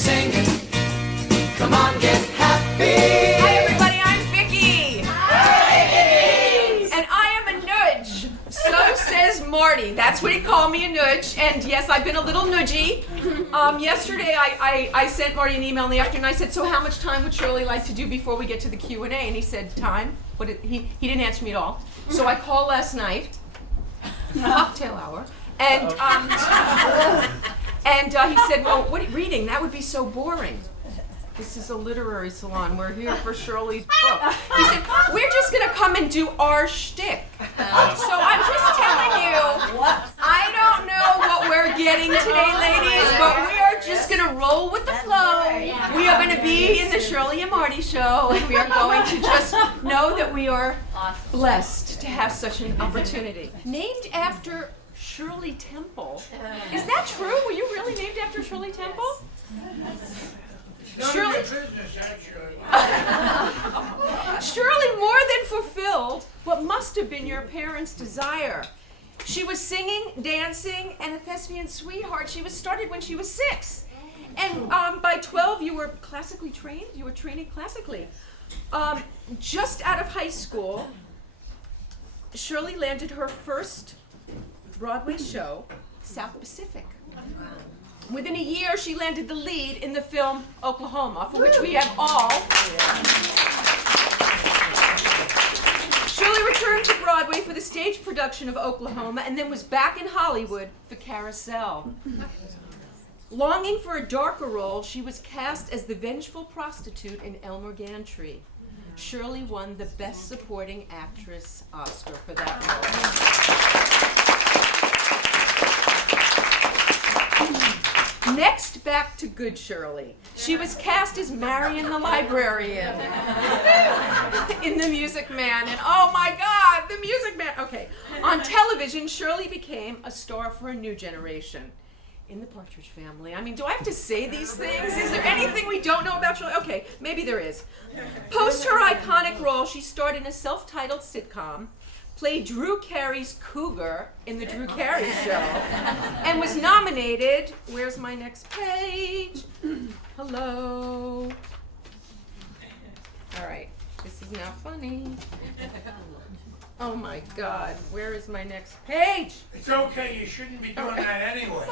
singing. Come on, get happy. Hi everybody, I'm Vicki. Hi, Vicki. And I am a nudge. So says Marty. That's what he called me, a nudge. And yes, I've been a little nudgy. Yesterday I sent Marty an email in the afternoon. I said, so how much time would Shirley like to do before we get to the Q&A? And he said, time? He didn't answer me at all. So I called last night, cocktail hour, and he said, well, what reading? That would be so boring. This is a literary salon. We're here for Shirley's book. He said, we're just going to come and do our shtick. So I'm just telling you, I don't know what we're getting today, ladies, but we are just going to roll with the flow. We are going to be in the Shirley and Marty show, and we are going to just know that we are blessed to have such an opportunity. Named after Shirley Temple. Is that true? Were you really named after Shirley Temple? Shirley, Shirley more than fulfilled what must have been your parents' desire. She was singing, dancing, and a thespian sweetheart. She was started when she was 6. And by 12, you were classically trained. You were training classically. Just out of high school, Shirley landed her first Broadway show, South Pacific. Within a year, she landed the lead in the film Oklahoma, for which we have all. Shirley returned to Broadway for the stage production of Oklahoma and then was back in Hollywood for Carousel. Longing for a darker role, she was cast as the vengeful prostitute in Elmer Gantry. Shirley won the Best Supporting Actress Oscar for that role. Next, back to good Shirley. She was cast as Marion the librarian in The Music Man, and oh my God, The Music Man. Okay, on television, Shirley became a star for a new generation. In the Partridge Family. I mean, do I have to say these things? Is there anything we don't know about Shirley? Okay, maybe there is. Post her iconic role, she starred in a self-titled sitcom, played Drew Carey's cougar in The Drew Carey Show, and was nominated, where's my next page? Hello. All right, this is now funny. Oh my God, where is my next page? It's okay, you shouldn't be doing that anyway.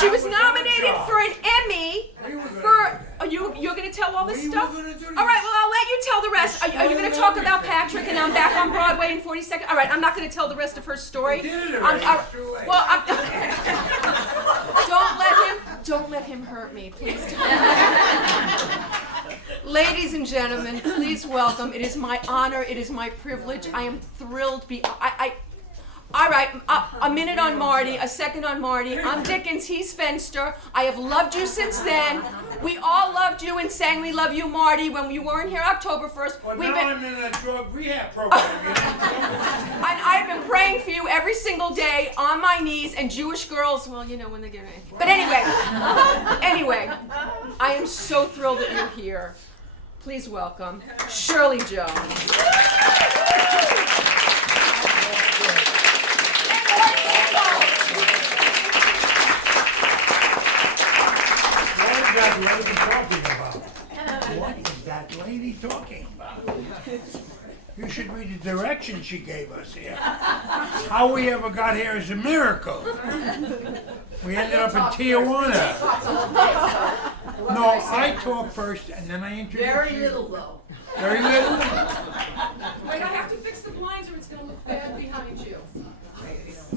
She was nominated for an Emmy for, you're going to tell all this stuff? All right, well, I'll let you tell the rest. Are you going to talk about Patrick and I'm back on Broadway in 40 seconds? All right, I'm not going to tell the rest of her story. Don't let him hurt me, please don't. Ladies and gentlemen, please welcome. It is my honor. It is my privilege. I am thrilled. All right, a minute on Marty, a second on Marty. I'm Dickens, he's Fenster. I have loved you since then. We all loved you and sang We Love You, Marty, when you weren't here October 1st. Well, I'm in a drug rehab program. And I've been praying for you every single day on my knees, and Jewish girls, well, you know when they get in. But anyway, I am so thrilled that you're here. Please welcome Shirley Jones. What is that lady talking about? You should read the directions she gave us here. How we ever got here is a miracle. We ended up in Tijuana. No, I talk first and then I introduce you. Very little though. Very little? Wait, I have to fix the blinds or it's going to look bad behind you.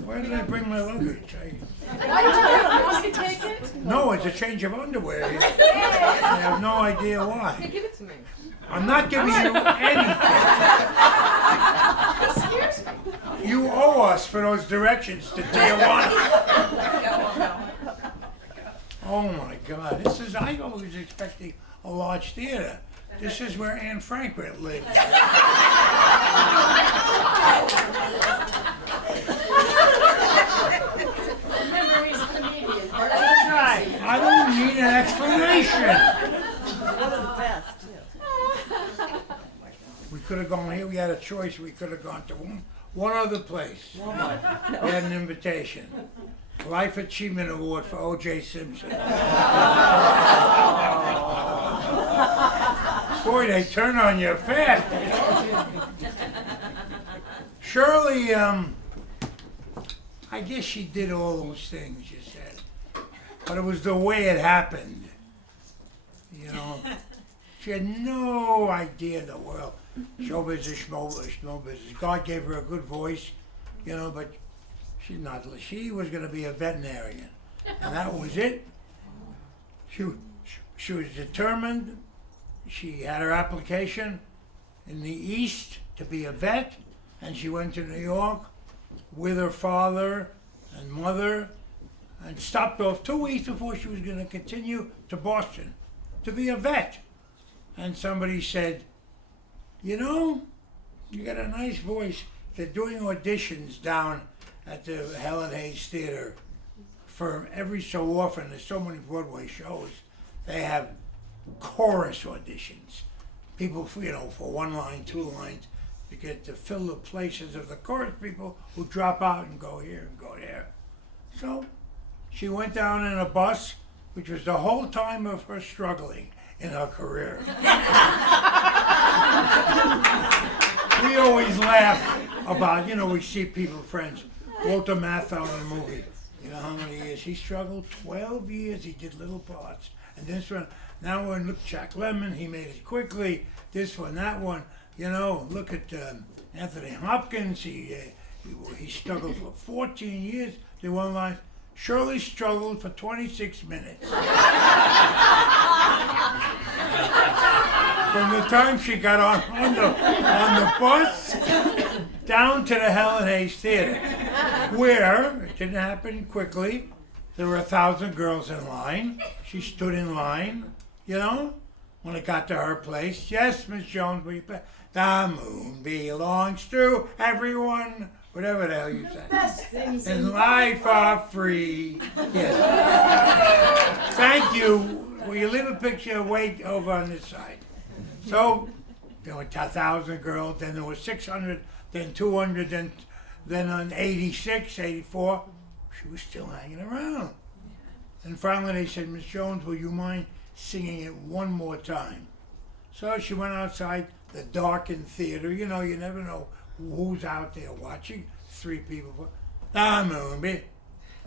Where did I bring my luggage? Why did you want to take it? No, it's a change of underwear. I have no idea why. Hey, give it to me. I'm not giving you anything. Excuse me. You owe us for those directions to Tijuana. Oh my God, I was expecting a large theater. This is where Anne Frank lived. Remember, he's a comedian. That's right. I don't need an explanation. One of the best. We could have gone here. We had a choice. We could have gone to one other place. We had an invitation. Life Achievement Award for O.J. Simpson. Boy, they turn on you fast. Shirley, I guess she did all those things you said, but it was the way it happened. You know, she had no idea in the world. Show business, schmo business. God gave her a good voice, you know, but she was going to be a veterinarian, and that was it. She was determined. She had her application in the East to be a vet, and she went to New York with her father and mother, and stopped off 2 weeks before she was going to continue to Boston to be a vet. And somebody said, you know, you got a nice voice. They're doing auditions down at the Helen Hayes Theater for every so often. There's so many Broadway shows. They have chorus auditions. People, you know, for 1 line, 2 lines, to get to fill the places of the chorus people who drop out and go here and go there. So she went down in a bus, which was the whole time of her struggling in her career. We always laugh about, you know, we see people, friends, Walter Matthau in the movie. You know how many years? He struggled 12 years, he did little parts. And this one, now we're look, Jack Lemmon, he made it quickly. This one, that one, you know, look at Anthony Hopkins, he struggled for 14 years, did 1 line. Shirley struggled for 26 minutes. From the time she got on the bus down to the Helen Hayes Theater, where it didn't happen quickly. There were 1,000 girls in line. She stood in line, you know, when it got to her place. Yes, Miss Jones, will you play? The moon belongs to everyone. Whatever the hell you say. And life are free. Yes. Thank you. Will you leave a picture way over on this side? So, there were 1,000 girls, then there were 600, then 200, then on 86, 84, she was still hanging around. And finally they said, Miss Jones, will you mind singing it 1 more time? So she went outside the darkened theater. You know, you never know who's out there watching. 3 people, the moon,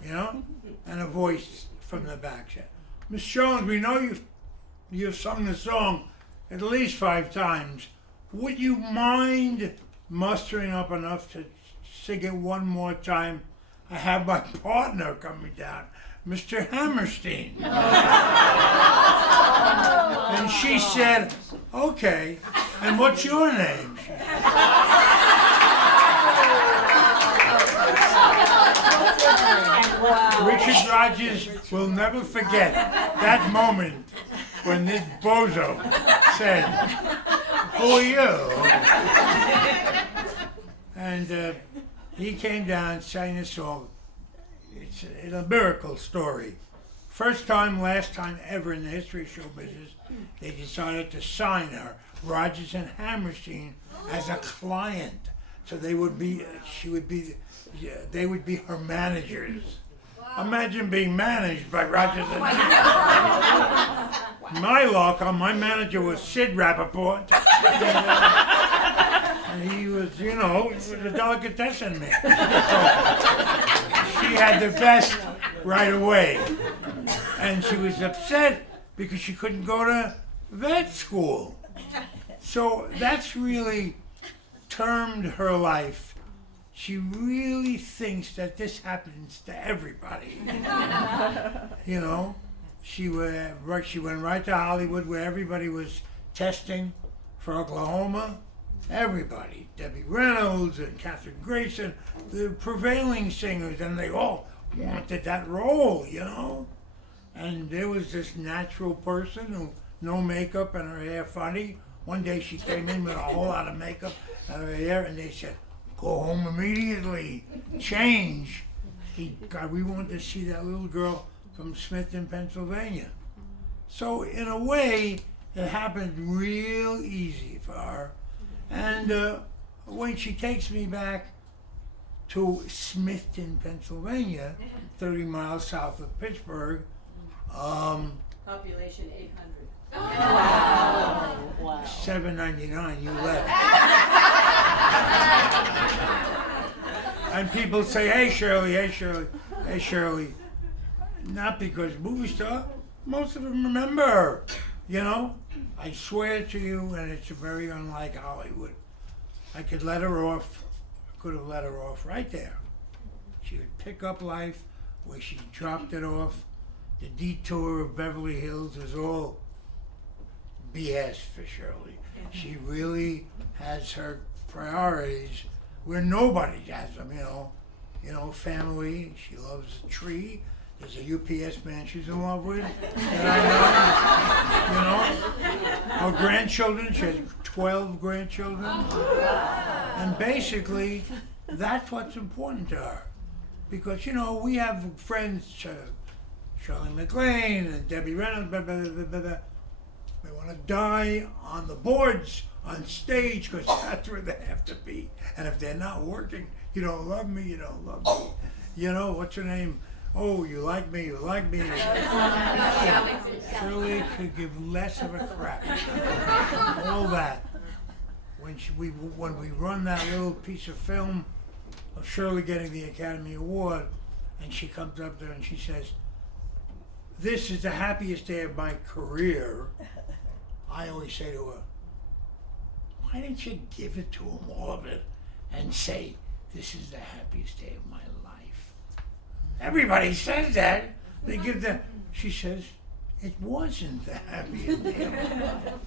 you know, and a voice from the back said, Miss Jones, we know you've sung the song at least 5 times. Would you mind mustering up enough to sing it 1 more time? I have my partner coming down, Mr. Hammerstein. And she said, okay, and what's your name? Richard Rodgers will never forget that moment when this bozo said, who are you? And he came down, sang a song. It's a miracle story. First time, last time ever in the history of show business, they decided to sign her, Rodgers and Hammerstein, as a client. So they would be her managers. Imagine being managed by Rodgers and Hammerstein. My luck, my manager was Sid Rappaport. And he was, you know, he was a delicatessen man. So she had the best right away. And she was upset because she couldn't go to vet school. So that's really termed her life. She really thinks that this happens to everybody. You know, she went right to Hollywood where everybody was testing for Oklahoma. Everybody, Debbie Reynolds and Katherine Grayson, the prevailing singers, and they all wanted that role, you know. And there was this natural person who, no makeup and her hair funny. One day she came in with a whole lot of makeup and her hair, and they said, go home immediately, change. God, we wanted to see that little girl from Smithton, Pennsylvania. So in a way, it happened real easy for her. And when she takes me back to Smithton, Pennsylvania, 30 miles south of Pittsburgh. Population 800. Wow. $7.99. You left. And people say, "Hey Shirley, hey Shirley, hey Shirley." Not because movie star. Most of them remember her. You know, I swear to you, and it's very unlike Hollywood. I could let her off. I could have let her off right there. She would pick up life where she dropped it off. The detour of Beverly Hills is all BS for Shirley. She really has her priorities where nobody has them. You know, family. She loves a tree. There's a UPS man she's in love with that I know. Her grandchildren. She has 12 grandchildren. And basically, that's what's important to her. Because, we have friends, Shirley MacLaine and Debbie Reynolds, blah, blah, blah, blah, blah. They want to die on the boards, on stage, because that's where they have to be. And if they're not working, you don't love me, you don't love me. What's her name? Oh, you like me, you like me. Shirley could give less of a crap. All that. When we run that little piece of film of Shirley getting the Academy Award, and she comes up there and she says, "This is the happiest day of my career," I always say to her, "Why didn't you give it to him, all of it, and say, 'This is the happiest day of my life'?" Everybody says that. They give that. She says, "It wasn't the happiest day of my life.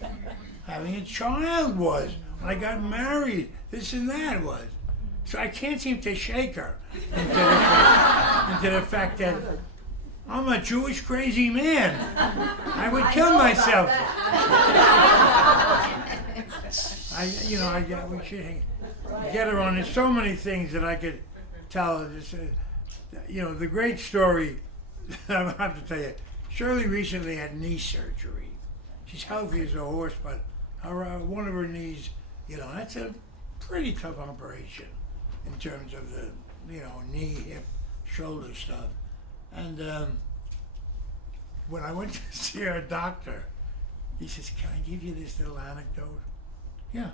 Having a child was. When I got married, this and that was." So I can't seem to shake her into the fact that I'm a Jewish crazy man. I would kill myself. We should get her on. There's so many things that I could tell her. The great story I have to tell you. Shirley recently had knee surgery. She's healthy as a horse, but one of her knees, that's a pretty tough operation in terms of the, knee, hip, shoulder stuff. And when I went to see her doctor, he says, "Can I give you this little anecdote?" Yeah.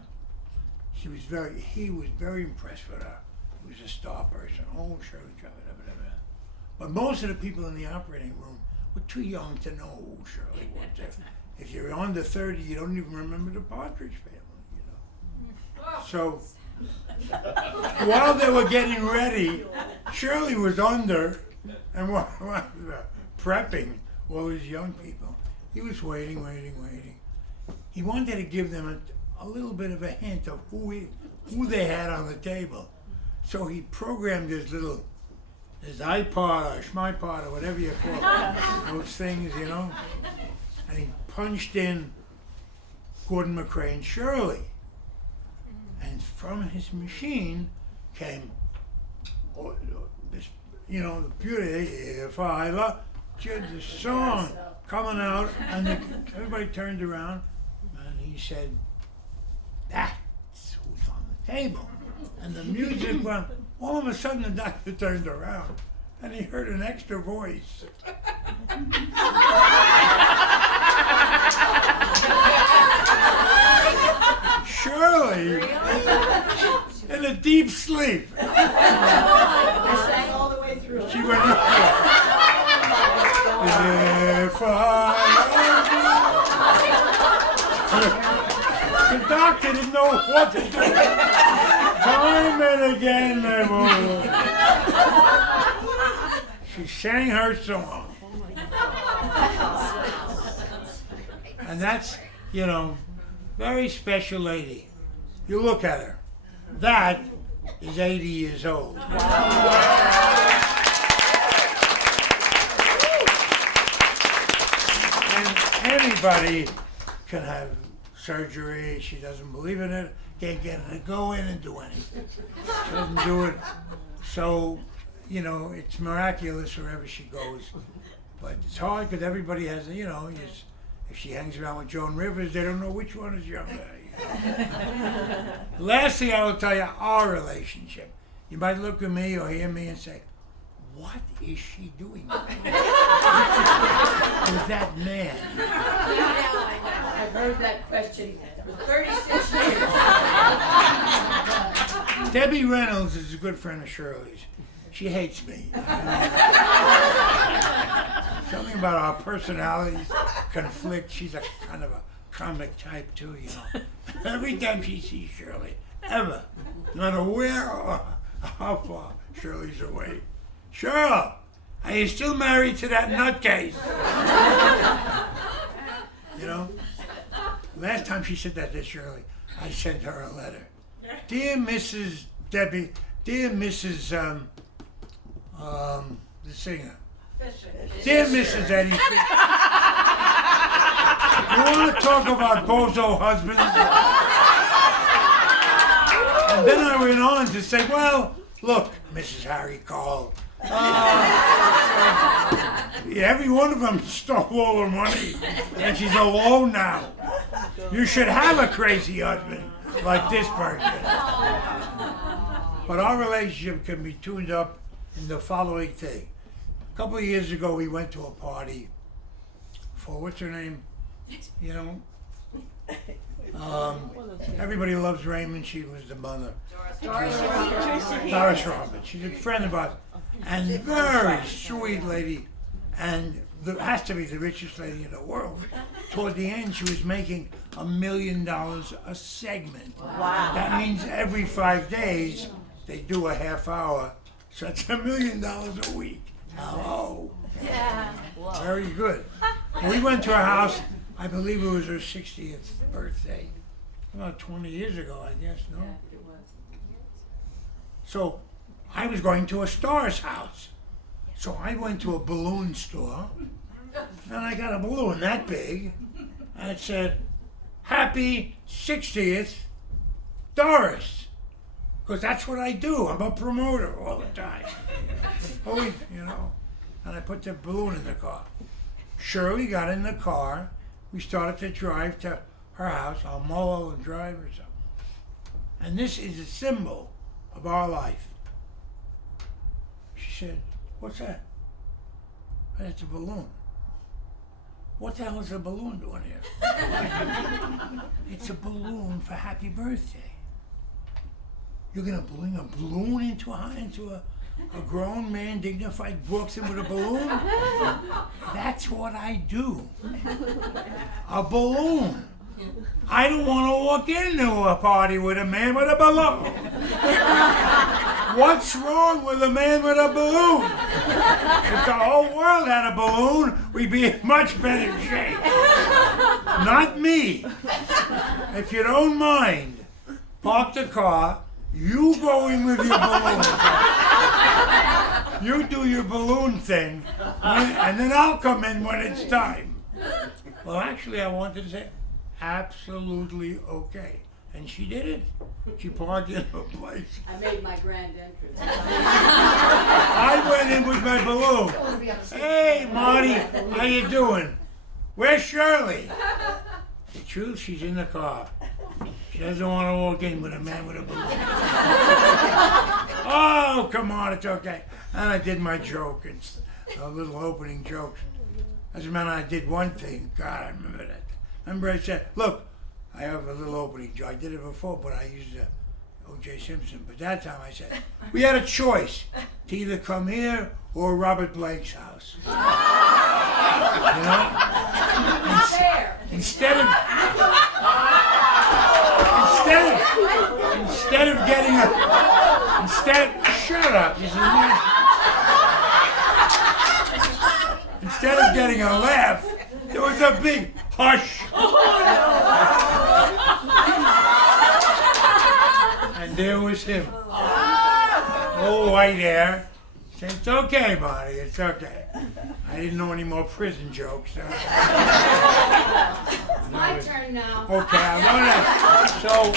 He was very impressed with her. He was a star person. Oh, Shirley, blah, blah, blah, blah. But most of the people in the operating room were too young to know who Shirley was. If you're under 30, you don't even remember the Partridge family, So while they were getting ready, Shirley was under and prepping all these young people. He was waiting. He wanted to give them a little bit of a hint of who they had on the table. So he programmed his iPod or schmipod or whatever you call it, those things, and he punched in Gordon McRae's Shirley. And from his machine came, this, the beauty, "If I love you," the song coming out, and everybody turned around, and he said, "That's who's on the table." And the music went, all of a sudden the doctor turned around, and he heard an extra voice. Shirley, in a deep sleep. I sang all the way through. She went, "If I love you." The doctor didn't know what to do. Time and again, she sang her song. And that's, very special lady. You look at her. That is 80 years old. And anybody can have surgery. She doesn't believe in it. Can't get her to go in and do anything. She doesn't do it. So, it's miraculous wherever she goes. But it's hard because everybody has, if she hangs around with Joan Rivers, they don't know which one is younger. Lastly, I will tell you our relationship. You might look at me or hear me and say, what is she doing? With that man. I've heard that question for 36 years. Debbie Reynolds is a good friend of Shirley's. She hates me. Something about our personalities conflict. She's a kind of a comic type too, you know. Every time she sees Shirley, ever, no matter where or how far Shirley's away. Cheryl, are you still married to that nutcase? You know? Last time she said that to Shirley, I sent her a letter. Dear Mrs. Debbie, dear Mrs. The singer. Dear Mrs. Eddie Fisher. You want to talk about bozo husbands? And then I went on to say, well, look, Mrs. Harry Cole. Every one of them stole all her money, and she's alone now. You should have a crazy husband like this person. But our relationship can be tuned up in the following thing. A couple of years ago, we went to a party for, what's her name? You know? Everybody loves Raymond. She was the mother. Doris Roberts. She's a friend of ours. And very sweet lady. And has to be the richest lady in the world. Toward the end, she was making $1 million a segment. Wow. That means every 5 days, they do a half hour. So that's $1 million a week. Hello. Yeah. Very good. We went to her house, I believe it was her 60th birthday. About 20 years ago, I guess, no? So I was going to a star's house. So I went to a balloon store, and I got a balloon that big, and it said, Happy 60th, Doris. Because that's what I do. I'm a promoter all the time. Always, you know. And I put the balloon in the car. Shirley got in the car. We started to drive to her house. I'll mow and drive or something. And this is a symbol of our life. She said, what's that? And it's a balloon. What the hell is a balloon doing here? It's a balloon for happy birthday. You're gonna bring a balloon into a grown man, dignified, walks in with a balloon? That's what I do. A balloon. I don't want to walk into a party with a man with a balloon. What's wrong with a man with a balloon? If the whole world had a balloon, we'd be in much better shape. Not me. If you don't mind, park the car. You go in with your balloon. You do your balloon thing, and then I'll come in when it's time. Well, actually, I wanted to say, absolutely okay. And she did it. She parked in her place. I made my grand entrance. I went in with my balloon. Hey, Marty, how you doing? Where's Shirley? The truth, she's in the car. She doesn't want to walk in with a man with a balloon. Oh, come on, it's okay. And I did my joke. It's a little opening joke. As a man, I did one thing. God, I remember that. Remember I said, look, I have a little opening joke. I did it before, but I used O.J. Simpson. But that time I said, we had a choice to either come here or Robert Blake's house. You know? Instead of getting shut up. Instead of getting a laugh, there was a big hush. And there was him. Oh, white hair. Said, it's okay, Marty, it's okay. I didn't know any more prison jokes. It's my turn now. Okay, I want to. So,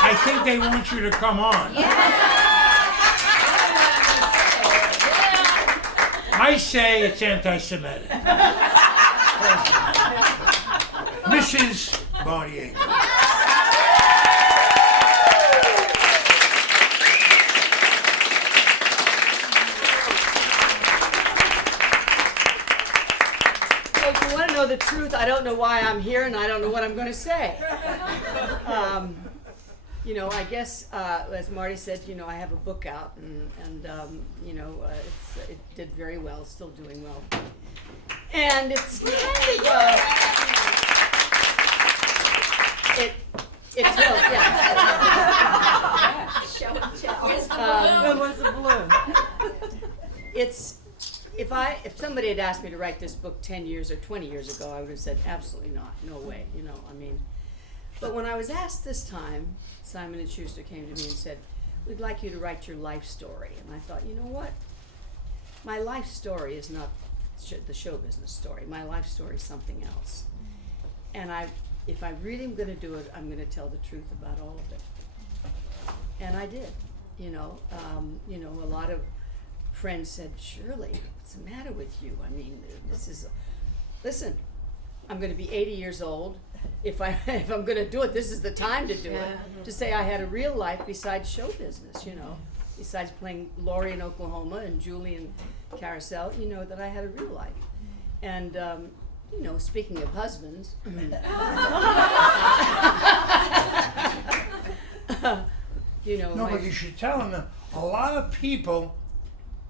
I think they want you to come on. I say it's anti-Semitic. Mrs. Marty Ingels. the truth, I don't know why I'm here, and I don't know what I'm going to say. You know, I guess, as Marty said, you know, I have a book out, and you know, it did very well, still doing well. And it's kind of, it's real, yeah. Show and tell. Where's the balloon? It's, if somebody had asked me to write this book 10 years or 20 years ago, I would have said, absolutely not, no way, you know, I mean. But when I was asked this time, Simon & Schuster came to me and said, we'd like you to write your life story. And I thought, you know what? My life story is not the show business story. My life story is something else. And if I really am going to do it, I'm going to tell the truth about all of it. And I did, you know. A lot of friends said, Shirley, what's the matter with you? I mean, listen, I'm going to be 80 years old. If I'm going to do it, this is the time to do it. To say I had a real life besides show business, you know. Besides playing Laurie in Oklahoma and Julie in Carousel, you know, that I had a real life. And, you know, speaking of husbands, you know. No, but you should tell them that a lot of people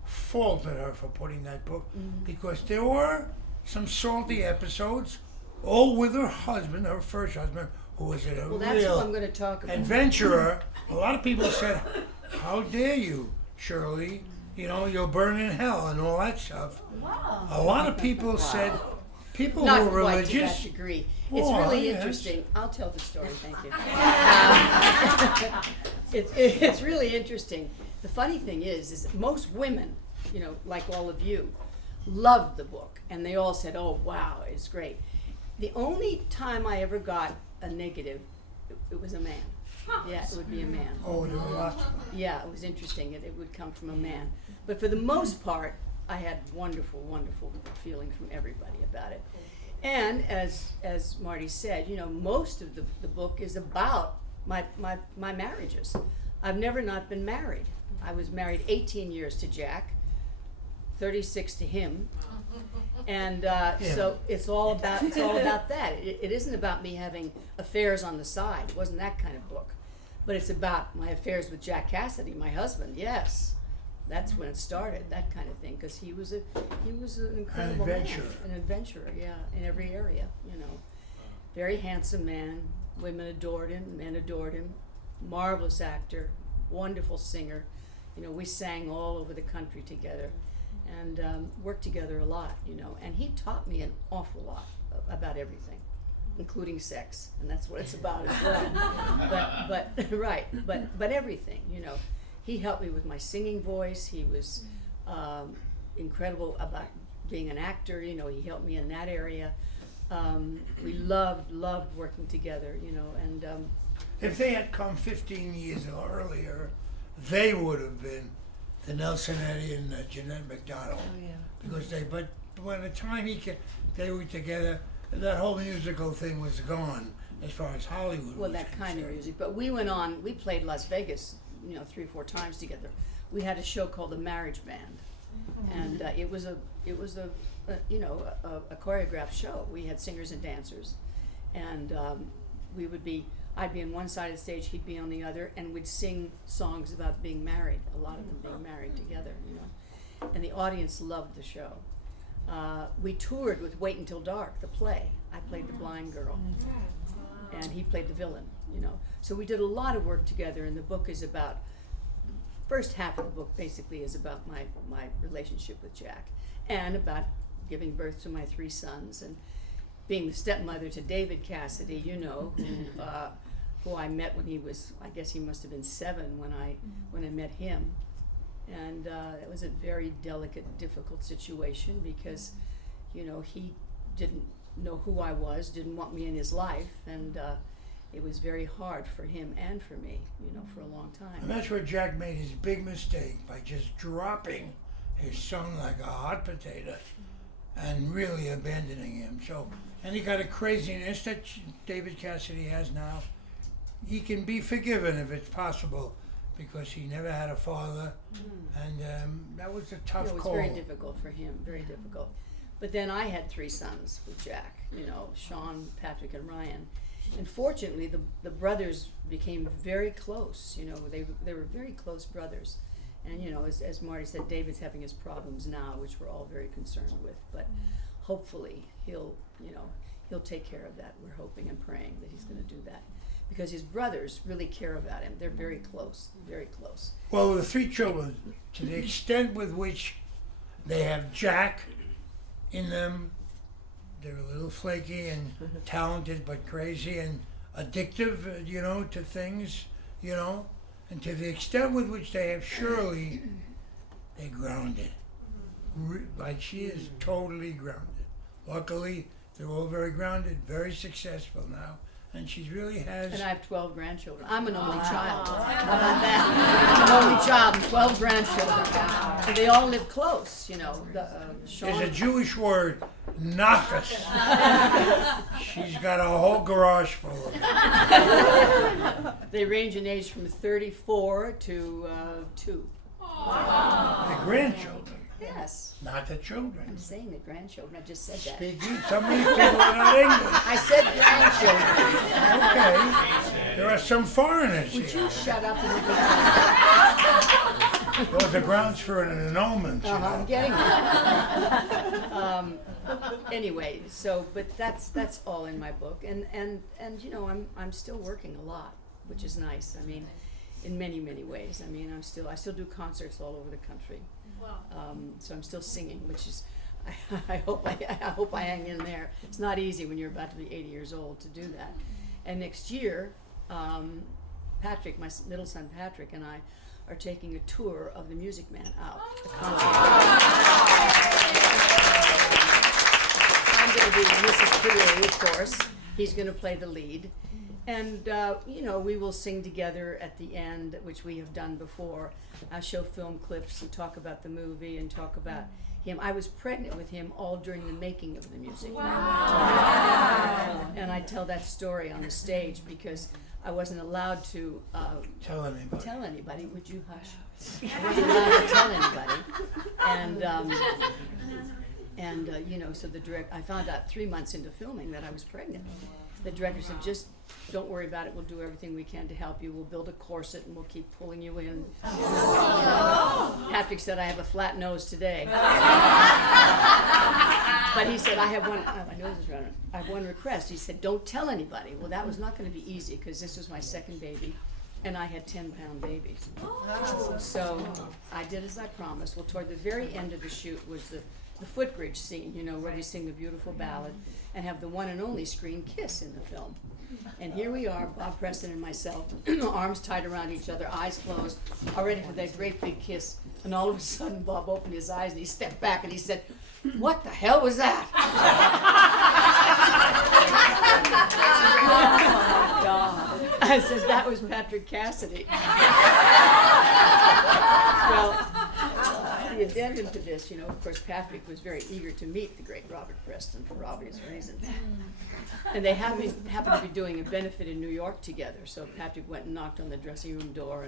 faulted her for putting that book because there were some salty episodes, all with her husband, her first husband, who was a Well, that's what I'm real going to talk about. adventurer. A lot of people said, how dare you, Shirley? You know, you'll burn in hell and all that stuff. Wow. A lot of people said, people Not who were quite to that religious. degree. It's Well, really yes. interesting. I'll tell the story, thank you. It's really interesting. The funny thing is most women, you know, like all of you, loved the book. And they all said, oh, wow, it's great. The only time I ever got a negative, it was a man. Yeah, it would be a man. Oh, there were lots of them. Yeah, it was interesting. It would come from a man. But for the most part, I had wonderful, wonderful feeling from everybody about it. And as Marty said, you know, most of the book is about my marriages. I've never not been married. I was married 18 years to Jack, 36 to him. And so it's all about that. It isn't about me having affairs on the side. It wasn't that kind of book. But it's about my affairs with Jack Cassidy, my husband. Yes, that's when it started. That kind of thing, because he was an incredible adventurer. man, an adventurer. Yeah, in every area. You know, very handsome man. Women adored him. Men adored him. Marvelous actor. Wonderful singer. You know, we sang all over the country together. And worked together a lot, you know, and he taught me an awful lot about everything, including sex, and that's what it's about as well. but everything, you know. He helped me with my singing voice. He was incredible about being an actor, you know. He helped me in that area. We loved working together, you know, and If they had come 15 years earlier, they would have been the Nelson Eddy and Jeanette MacDonald. Oh, yeah. Because but by the time they were together, that whole musical thing was gone as far as Hollywood well, was that kind of concerned. music. But we went on. We played Las Vegas, you know, 3 or 4 times together. We had a show called The Marriage Band, and it was a choreographed show. We had singers and dancers, and I'd be on one side of the stage, he'd be on the other, and we'd sing songs about being married. A lot of them being married together, you know. And the audience loved the show. We toured with Wait Until Dark, the play. I played the blind girl, and he played the villain, you know. So we did a lot of work together, and the book is about, first half of the book basically is about my relationship with Jack, and about giving birth to my 3 sons, and being the stepmother to David Cassidy, you know, who I met when he was, I guess he must have been 7 when I met him. And it was a very delicate, difficult situation because, you know, he didn't know who I was, didn't want me in his life, and it was very hard for him and for me, you know, for a long time. And that's where Jack made his big mistake, by just dropping his son like a hot potato and really abandoning him. So, and he got a craziness that David Cassidy has now. He can be forgiven if it's possible, because he never had a father, and that was a tough It was call. very difficult for him, very difficult. But then I had 3 sons with Jack, you know, Sean, Patrick, and Ryan. And fortunately, the brothers became very close, you know, they were very close brothers. And, you know, as Marty said, David's having his problems now, which we're all very concerned with. But hopefully he'll take care of that. We're hoping and praying that he's going to do that. Because his brothers really care about him. They're very close, very close. Well, the 3 children, to the extent with which they have Jack in them, they're a little flaky and talented but crazy and addictive, you know, to things, you know. And to the extent with which they have Shirley, they're grounded. Like she is totally grounded. Luckily, they're all very grounded, very successful now. And she really has... And I have 12 grandchildren. I'm an only child. How about that? I'm an only child and 12 grandchildren. And they all live close, you know. Sean, There's a Jewish word, nachas. She's got a whole garage full of them. they range in age from 34 to 2. The grandchildren, Yes. not the children. I'm saying the grandchildren. I just said that. Speaking, some of these people are not English. I said grandchildren. Okay. There are some foreigners Would here. you shut up and let me Those are grounds for an annulment, you I'm know. getting it. Anyway, so but that's all in my book, and you know I'm still working a lot, which is nice. I mean, in many ways. I mean, I still do concerts all over the country. Wow. So I'm still singing, which is I hope I hang in there. It's not easy when you're about to be 80 years old to do that. And next year, Patrick, my middle son Patrick, and I are taking a tour of the Music Man out. A concert. I'm going to be Mrs. Caye, of course. He's going to play the lead. And, you know, we will sing together at the end, which we have done before. I'll show film clips and talk about the movie and talk about him. I was pregnant with him all during the making of the music. Wow. And I tell that story on the stage because I wasn't allowed to Tell anybody. tell anybody. Would you hush? I wasn't allowed to tell anybody. And you know, so I found out 3 months into filming that I was pregnant. The director said, just don't worry about it. We'll do everything we can to help you. We'll build a corset and we'll keep pulling you in. Patrick said, I have a flat nose today. But he said, my nose is running. I have one request. He said, don't tell anybody. Well, that was not going to be easy because this was my second baby. And I had 10-pound babies. So I did as I promised. Well, toward the very end of the shoot was the footbridge scene, you know, where we sing the beautiful ballad and have the one and only screen kiss in the film. And here we are, Bob Preston and myself, arms tied around each other, eyes closed, all ready for that great big kiss. And all of a sudden, Bob opened his eyes and he stepped back and he said, what the hell was that? Oh, my God. I said, that was Patrick Cassidy. Well, the addendum to this, you know, of course, Patrick was very eager to meet the great Robert Preston for obvious reasons. And they happened to be doing a benefit in New York together. So Patrick went and knocked on the dressing room door,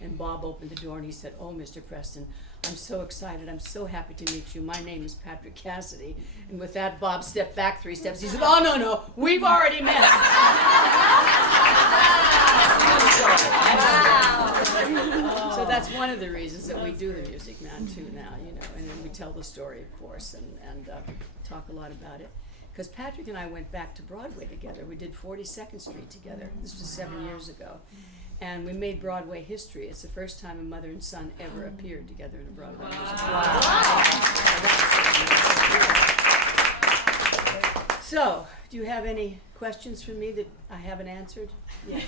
and Bob opened the door and he said, oh, Mr. Preston, I'm so excited. I'm so happy to meet you. My name is Patrick Cassidy. And with that, Bob stepped back 3 steps. He said, oh, no, we've already met. So that's one of the reasons that we do the Music Man too now, you know, and then we tell the story, of course, and talk a lot about it. Because Patrick and I went back to Broadway together. We did 42nd Street together. This was 7 years ago. And we made Broadway history. It's the first time a mother and son ever appeared together in a Broadway musical. So, do you have any questions for me that I haven't answered? Yes.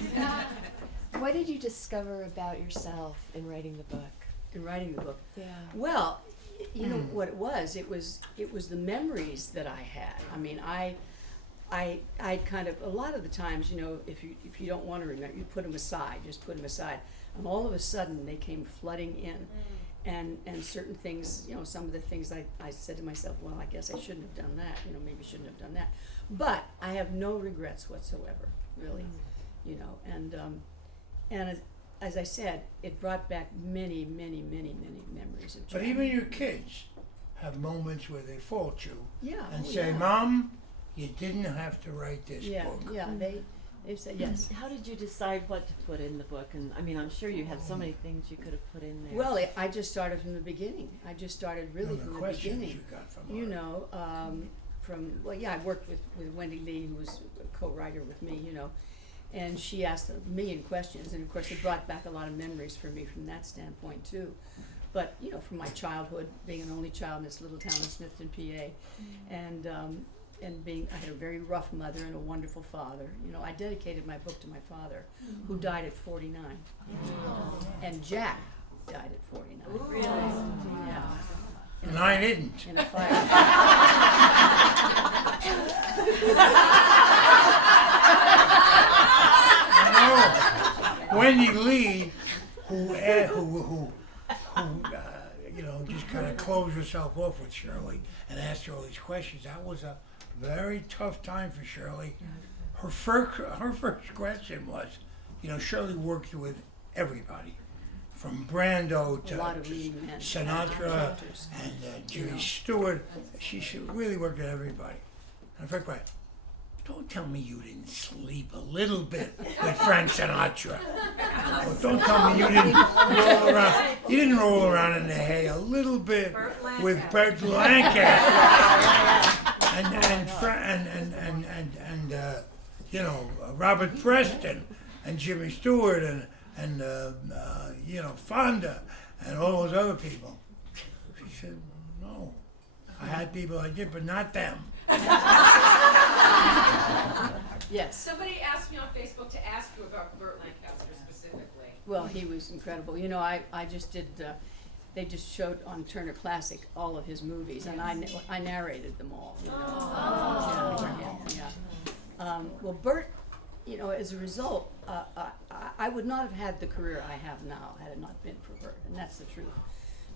What did you discover about yourself in writing the book? In writing the book. Yeah. Well, you know what it was? It was the memories that I had. I mean, I kind of, a lot of the times, you know, if you don't want to remember, you put them aside, just put them aside. And all of a sudden they came flooding in. And certain things, you know, some of the things I said to myself, well, I guess I shouldn't have done that, you know, maybe shouldn't have done that. But I have no regrets whatsoever, really, you know, and as I said, it brought back many memories of But Jack. even your kids have moments where they fault you Yeah. and oh, say, yeah. Mom, you didn't have to write this Yeah, book. yeah, they've said yes. How did you decide what to put in the book? And I mean, I'm sure you had so many things you could have put in there. Well, I just started from the beginning. I just started really The from the questions beginning. you got from You her. know, I worked with Wendy Lee, who was a co-writer with me, you know, and she asked a million questions, and of course it brought back a lot of memories for me from that standpoint too. But, you know, from my childhood, being an only child in this little town of Smithton, PA, and I had a very rough mother and a wonderful father. You know, I dedicated my book to my father, who died at 49. And Jack died at 49. Really? Yeah. And I didn't. In a fire. No. Wendy Lee, who you know, just kind of closed herself off with Shirley and asked her all these questions. That was a very tough time for Shirley. Her first question was, you know, Shirley worked with everybody, from Brando A lot to of leading men. Sinatra Actors. and Jimmy Stewart. She really worked with everybody. And Frank went, don't tell me you didn't sleep a little bit with Frank Sinatra. Or don't tell me you didn't roll around. You didn't roll around in the hay a little bit with Burt Lancaster and you know, Robert Preston and Jimmy Stewart and you know, Fonda and all those other people. She said, no, I had people I did, but not them. Yes. Somebody asked me on Facebook to ask you about Burt Lancaster specifically. Well, he was incredible. You know, I just did, they just showed on Turner Classic all of his movies, and I narrated them all. You know. Yeah, for him, yeah. Well, Burt, you know, as a result, I would not have had the career I have now had it not been for Burt, and that's the truth.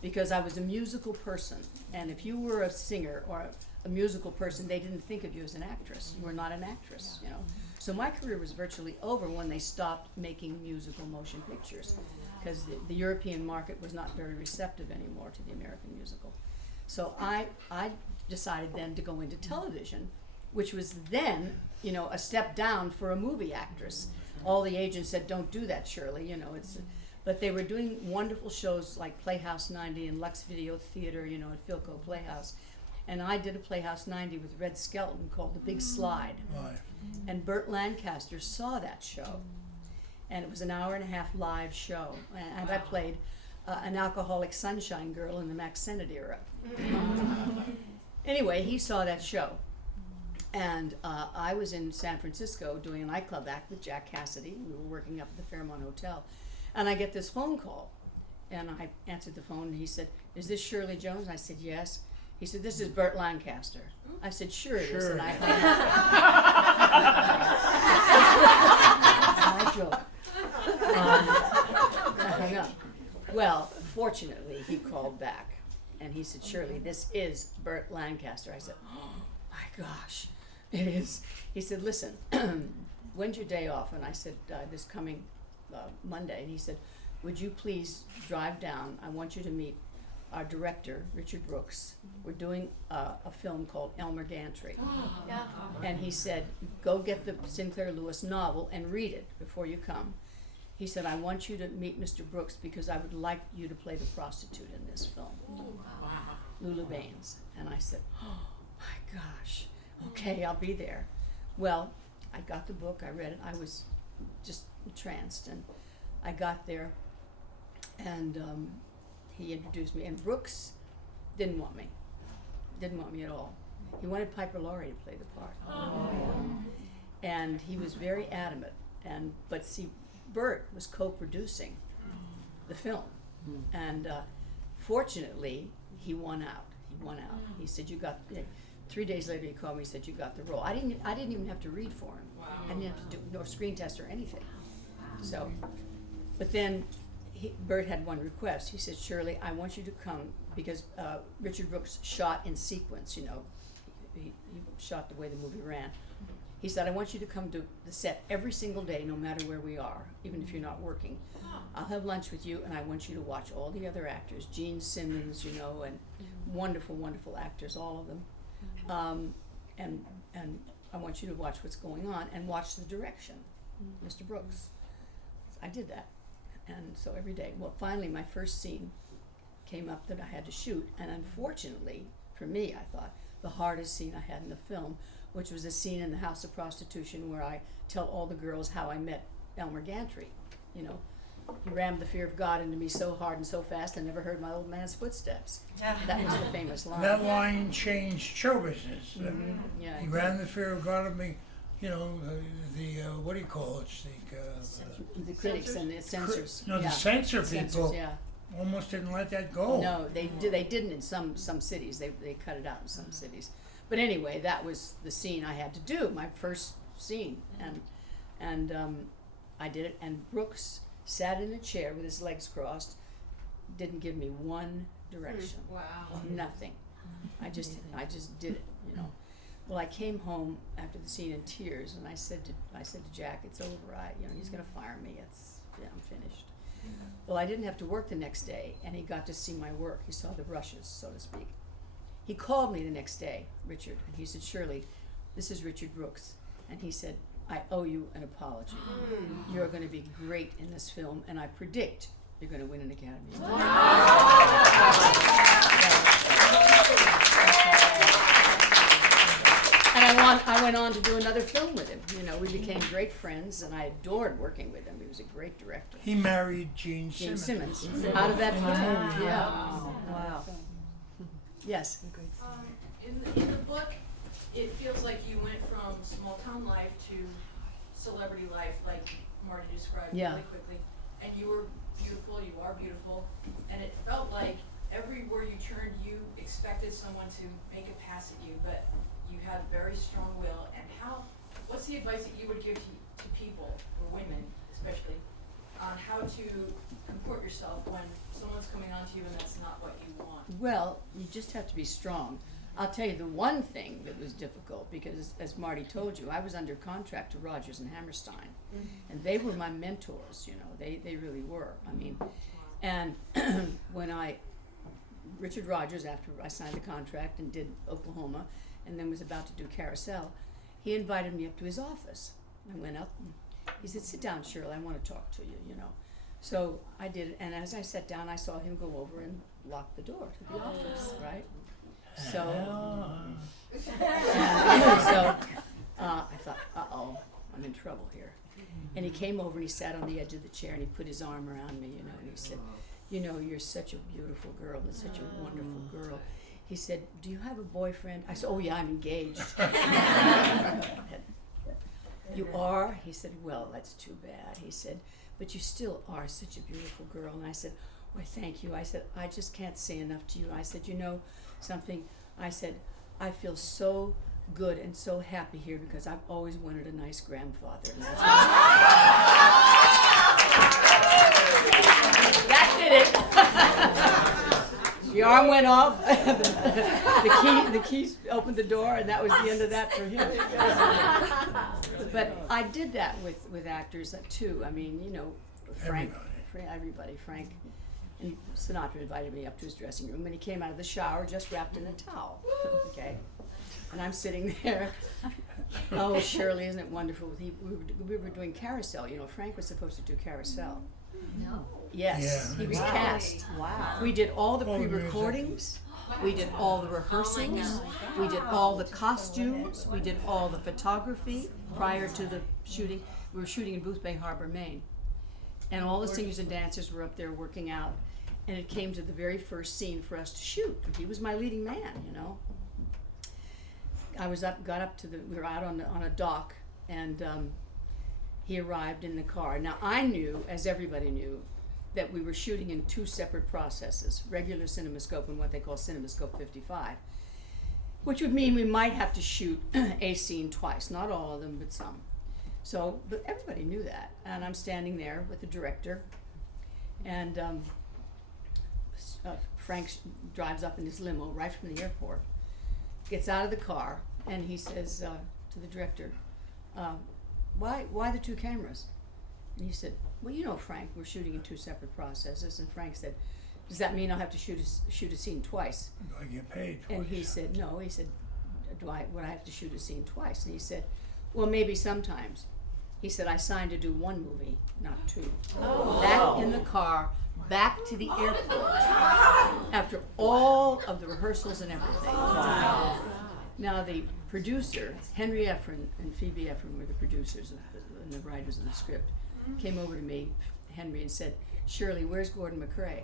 Because I was a musical person, and if you were a singer or a musical person, they didn't think of you as an actress. You were not an actress, you know. So my career was virtually over when they stopped making musical motion pictures, because the European market was not very receptive anymore to the American musical. So I decided then to go into television, which was then, you know, a step down for a movie actress. All the agents said, don't do that, Shirley, you know, it's... But they were doing wonderful shows like Playhouse 90 and Lux Video Theater, you know, at Philco Playhouse. And I did a Playhouse 90 with Red Skelton called The Big Slide. Right. And Burt Lancaster saw that show. And it was an 1.5-hour live show. And I played an alcoholic sunshine girl in the Mack Sennett era. Anyway, he saw that show. And I was in San Francisco doing a nightclub act with Jack Cassidy. We were working up at the Fairmont Hotel. And I get this phone call. And I answered the phone, and he said, is this Shirley Jones? I said, yes. He said, this is Burt Lancaster. I said, sure it is. Sure. And I hung up. My joke. I hung up. Well, fortunately, he called back. And he said, Shirley, this is Burt Lancaster. I said, oh my gosh, it is. He said, listen, when's your day off? And I said, this coming Monday. And he said, would you please drive down? I want you to meet our director, Richard Brooks. We're doing a film called Elmer Gantry. Yeah. And he said, go get the Sinclair Lewis novel and read it before you come. He said, I want you to meet Mr. Brooks because I would like you to play the prostitute in this film. Lulu Baines. And I said, oh my gosh, okay, I'll be there. Well, I got the book, I read it, I was just entranced, and I got there, and he introduced me, and Brooks didn't want me at all. He wanted Piper Laurie to play the part. And he was very adamant, but see, Burt was co-producing the film, and fortunately, he won out. He said, you got, 3 days later he called me, he said, you got the role. I didn't even have to read for him. I didn't have to do no screen test or anything. So, but then Burt had one request. He said, Shirley, I want you to come, because Richard Brooks shot in sequence, you know. He shot the way the movie ran. He said, I want you to come to the set every single day, no matter where we are, even if you're not working. I'll have lunch with you, and I want you to watch all the other actors, Gene Simmons, you know, and wonderful, wonderful actors, all of them. And I want you to watch what's going on and watch the direction, Mr. Brooks. I did that, and so every day. Well, finally, my first scene came up that I had to shoot, and unfortunately, for me, I thought, the hardest scene I had in the film, which was a scene in the House of Prostitution where I tell all the girls how I met Elmer Gantry, you know. He rammed the fear of God into me so hard and so fast I never heard my old man's footsteps. That was the famous line. That line changed show business. Yeah, He ran the fear of God of me, you know, what do you call it? the critics and the censors. No, the yeah. censor Censors, people yeah. almost didn't let that go. No, they didn't in some cities. They cut it out in some cities. But anyway, that was the scene I had to do, my first scene, and I did it. And Brooks sat in a chair with his legs crossed, didn't give me one direction. Wow. Nothing. I just did it, you know. Well, I came home after the scene in tears, and I said to Jack, "It's over. He's gonna fire me. I'm finished." Well, I didn't have to work the next day, and he got to see my work. He saw the brushes, so to speak. He called me the next day, Richard, and he said, "Shirley, this is Richard Brooks," and he said, "I owe you an apology. You're going to be great in this film, and I predict you're going to win an Academy Award." And I went on to do another film with him. You know, we became great friends, and I adored working with him. He was a great director. He married Gene Gene Simmons. Simmons. Out of that film. Yeah. Wow. Yes. In the book, it feels like you went from small town life to celebrity life, like Marty described Yeah. really quickly. And you were beautiful, you are beautiful, and it felt like everywhere you turned, you expected someone to make a pass at you, but you had very strong will. And what's the advice that you would give to people, or women especially, on how to comport yourself when someone's coming on to you and that's not what you want? Well, you just have to be strong. I'll tell you the one thing that was difficult, because as Marty told you, I was under contract to Rodgers and Hammerstein, and they were my mentors, you know, they really were. I mean, and when Richard Rodgers, after I signed the contract and did Oklahoma, and then was about to do Carousel, he invited me up to his office. I went up, and he said, "Sit down, Shirley, I want to talk to you, you know." So I did it, and as I sat down, I saw him go over and lock the door to the office, right? So, I thought, uh-oh, I'm in trouble here. And he came over and he sat on the edge of the chair and he put his arm around me, you know, and he said, "You know, you're such a beautiful girl and such a wonderful girl." He said, "Do you have a boyfriend?" I said, "Oh yeah, I'm engaged." "You are?" He said, "Well, that's too bad." He said, "But you still are such a beautiful girl." And I said, "Why, thank you." I said, "I just can't say enough to you." I said, "You know something?" I said, "I feel so good and so happy here because I've always wanted a nice grandfather." And that's that did it. The arm went off. the key opened the door, and that was the end of that for him. But I did that with actors too. I mean, you know, Frank. And Sinatra invited me up to his dressing room, and he came out of the shower just wrapped in a towel. Okay, and I'm sitting there. "Oh, Shirley, isn't it wonderful?" We were doing Carousel. You know, Frank was supposed to do Carousel. No. Yes, Yeah. he was cast. Wow. We did all the Oh, pre-recordings. We did all the rehearsals. We did all the costumes. We did all the photography prior to the shooting. We were shooting in Booth Bay Harbor, Maine. And all the singers and dancers were up there working out. And it came to the very first scene for us to shoot. He was my leading man, you know. We were out on a dock, and he arrived in the car. Now I knew, as everybody knew, that we were shooting in two separate processes, regular CinemaScope and what they call CinemaScope 55, which would mean we might have to shoot a scene twice, not all of them, but some. So, but everybody knew that, and I'm standing there with the director, and Frank drives up in his limo right from the airport, gets out of the car, and he says to the director, why the 2 cameras? And he said, well, you know, Frank, we're shooting in 2 separate processes. And Frank said, does that mean I'll have to shoot a scene twice? Do I get paid twice? And he said, no. He said, would I have to shoot a scene twice? And he said, well, maybe sometimes. He said, I signed to do 1 movie, not 2. That in the car, back to the airport, after all of the rehearsals and everything. Now the producer, Henry Ephron and Phoebe Ephron were the producers and the writers of the script, came over to me, Henry, and said, Shirley, where's Gordon McCrae?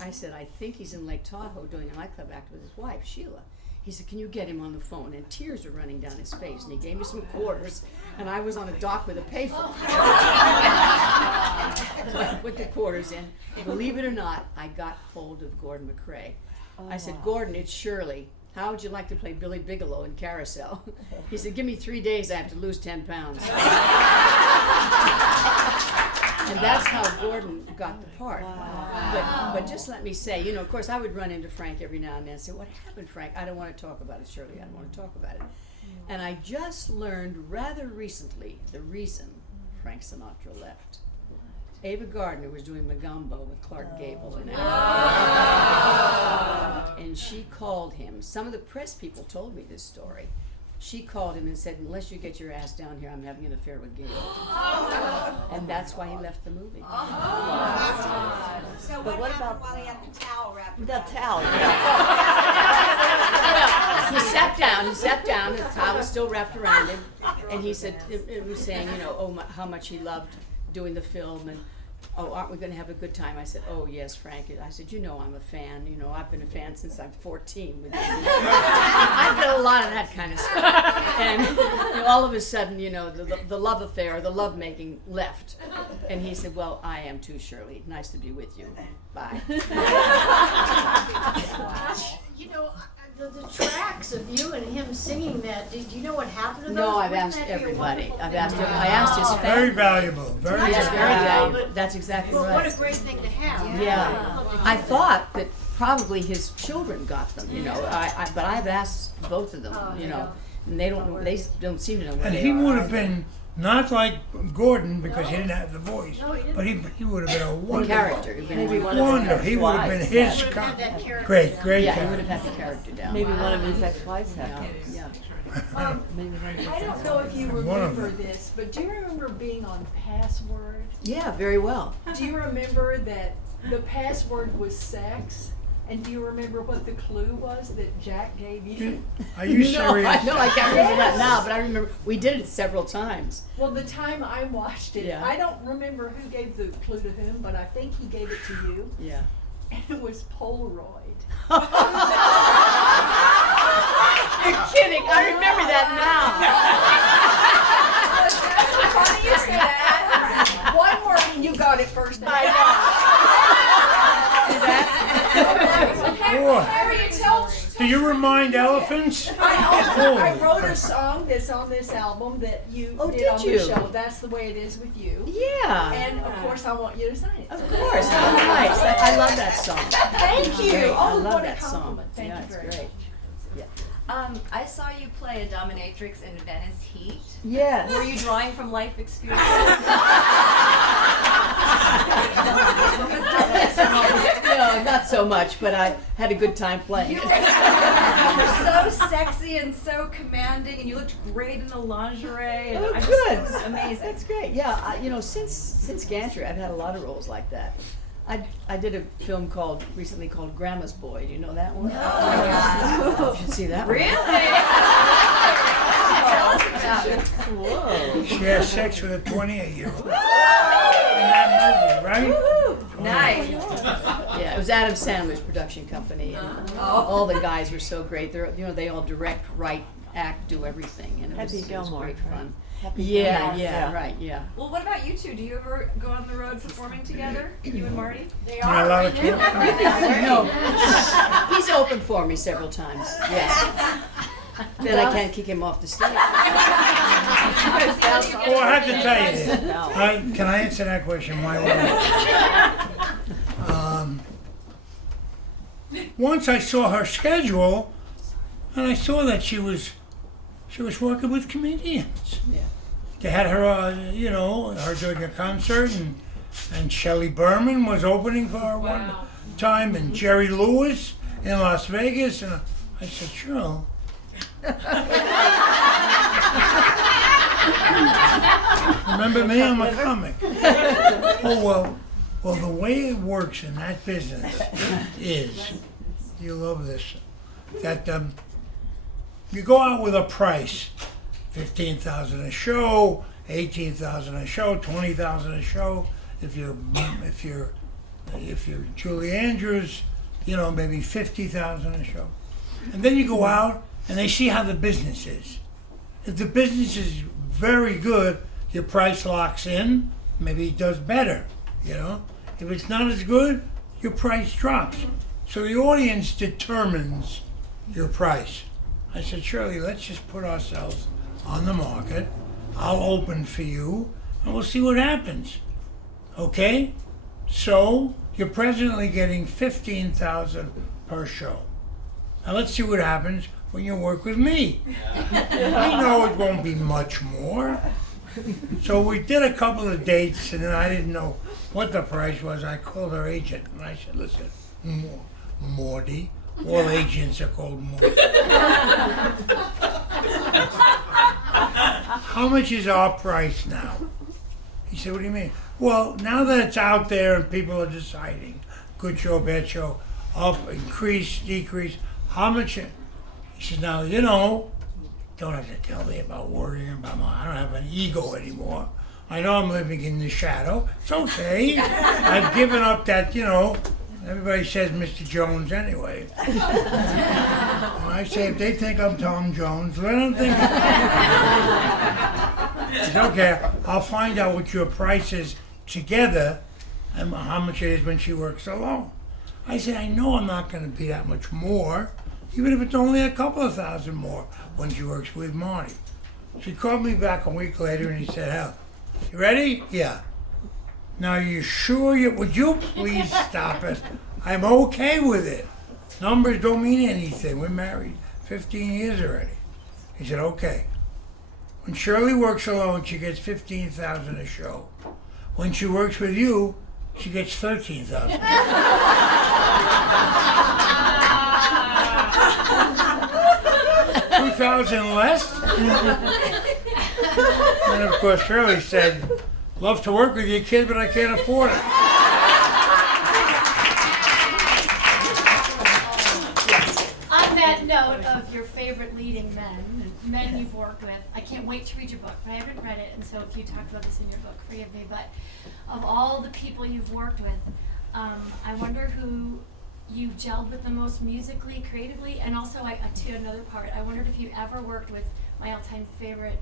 I said, I think he's in Lake Tahoe doing a nightclub act with his wife, Sheila. He said, can you get him on the phone? And tears were running down his face, and he gave me some quarters, and I was on a dock with a payphone. So I put the quarters in. Believe it or not, I got hold of Gordon McCrae. I said, Gordon, it's Shirley. How would you like to play Billy Bigelow in Carousel? He said, give me 3 days, I have to lose 10 pounds. And that's how Gordon got the part. But just let me say, you know, of course, I would run into Frank every now and then and say, what happened, Frank? I don't want to talk about it, Shirley. I don't want to talk about it. And I just learned rather recently the reason Frank Sinatra left. Ava Gardner was doing Magumbo with Clark Gable in Africa. And she called him. Some of the press people told me this story. She called him and said, unless you get your ass down here, I'm having an affair with Gable. And that's why he left the movie. So what happened while he had the towel wrapped around? The towel. Well, he sat down, the towel was still wrapped around him, and he said, it was saying, you know, how much he loved doing the film, and aren't we going to have a good time? I said, oh yes, Frank. I said, you know I'm a fan. You know, I've been a fan since I'm 14. With you. I did a lot of that kind of stuff. And you know, all of a sudden, you know, the love affair, the love making left. And he said, well, I am too, Shirley. Nice to be with you. Bye. You know, the tracks of you and him singing that, did you know what happened to those? No, I've Wouldn't asked that be a everybody. wonderful I've thing? asked him. I asked his family. Very valuable. Very Yes, valuable. very valuable. That's exactly Well, right. what a great thing to have. Yeah, I thought that probably his children got them, you know. But I've asked both of them, you know, and they don't know. They don't seem to know where And they he are. would have been not like Gordon because he didn't have the voice, but he would have been a The wonderful. character. He'd been Maybe one one of his Wonder. He would have been his Would have had that character great down. great Yeah, he would character. have had the character down. Maybe one of his ex-wives had. Yeah. Maybe one of his I don't know if you One of remember them. this, but do you remember being on Password? Yeah, very well. Do you remember that the password was sex? And do you remember what the clue was that Jack gave you? Are you serious? I know I can't remember that now, but I remember we did it several times. Well, the time I watched it, Yeah. I don't remember who gave the clue to whom, but I think he gave it to you, Yeah. and it was Polaroid. You're kidding. I remember that Funny you say that. One word and you got it first. now. I know. See that? Boy, Harriet, tell do you remind elephants? I wrote a song that's on this album that you Oh, did did on you? the show. That's the way it is with you. Yeah. And of course, I want you to sign it. Of course. How nice. I love that song. Thank you. Great. I Oh, love what a that song. compliment. Thank Yeah, you it's very great. much. I saw you play a dominatrix in Venice Heat. Yes. Were you drawing from life experience? No, not so much, but I had a good time playing. You were so sexy and so commanding, and you looked great in the lingerie. And Oh, I just, good. it was amazing. That's great. Yeah, you know, since Gantry, I've had a lot of roles like that. I did a film recently called Grandma's Boy. Do you know that one? You should see that one. Tell us about it. Whoa. She has sex with a 28-year-old. In that movie, right? Nice. Yeah, it was Adam Sandler's production company, and all the guys were so great. They all direct, write, act, do everything, and it was Gilmore, great right? fun. Happy Yeah, Gilmore. yeah, right, yeah. Well, what about you two? Do you ever go on the road performing together? You and Marty? They And a lot of people. No, he's opened for me several times. Yeah. Then I can't kick him off the stage. Oh, I have to tell you this. Can I answer that question? Why once I saw her schedule, and I saw that she was working with comedians. Yeah. they had her, her doing a concert, and Shelley Berman was opening for her one time, and Jerry Lewis in Las Vegas, and I said, Cheryl. Remember me? I'm a comic. Oh, well, the way it works in that business is, you love this, that you go out with a price, $15,000 a show, $18,000 a show, $20,000 a show. If you're Julie Andrews, maybe $50,000 a show. And then you go out and they see how the business is. If the business is very good, your price locks in, maybe it does better, If it's not as good, your price drops. So the audience determines your price. I said, Shirley, let's just put ourselves on the market. I'll open for you, and we'll see what happens. Okay? So you're presently getting $15,000 per show. Now let's see what happens when you work with me. I know it won't be much more. So we did a couple of dates, and then I didn't know what the price was. I called her agent, and I said, listen, Morty, all agents are called Morty. How much is our price now? He said, what do you mean? Well, now that it's out there and people are deciding, good show, bad show, up, increase, decrease, how much? He said, now, don't have to tell me about worrying about I don't have an ego anymore. I know I'm living in the shadow. It's okay. I've given up that, everybody says Mr. Jones anyway. And I say, if they think I'm Tom Jones, let them think. It's okay. I'll find out what your price is together and how much it is when she works alone. I said, I know I'm not going to be that much more, even if it's only a couple of thousand more when she works with Marty. She called me back a week later and he said, hell, you ready? Yeah. Now you sure would you please stop it? I'm okay with it. Numbers don't mean anything. We're married 15 years already. He said, okay. When Shirley works alone, she gets $15,000 a show. When she works with you, she gets $13,000. $2,000 less? And of course Shirley said, love to work with you, kid, but I can't afford it. On that note of your favorite leading men you've worked with, I can't wait to read your book, but I haven't read it, and so if you talked about this in your book, forgive me, but of all the people you've worked with, I wonder who you gelled with the most musically, creatively, and also to another part, I wondered if you ever worked with my all-time favorite,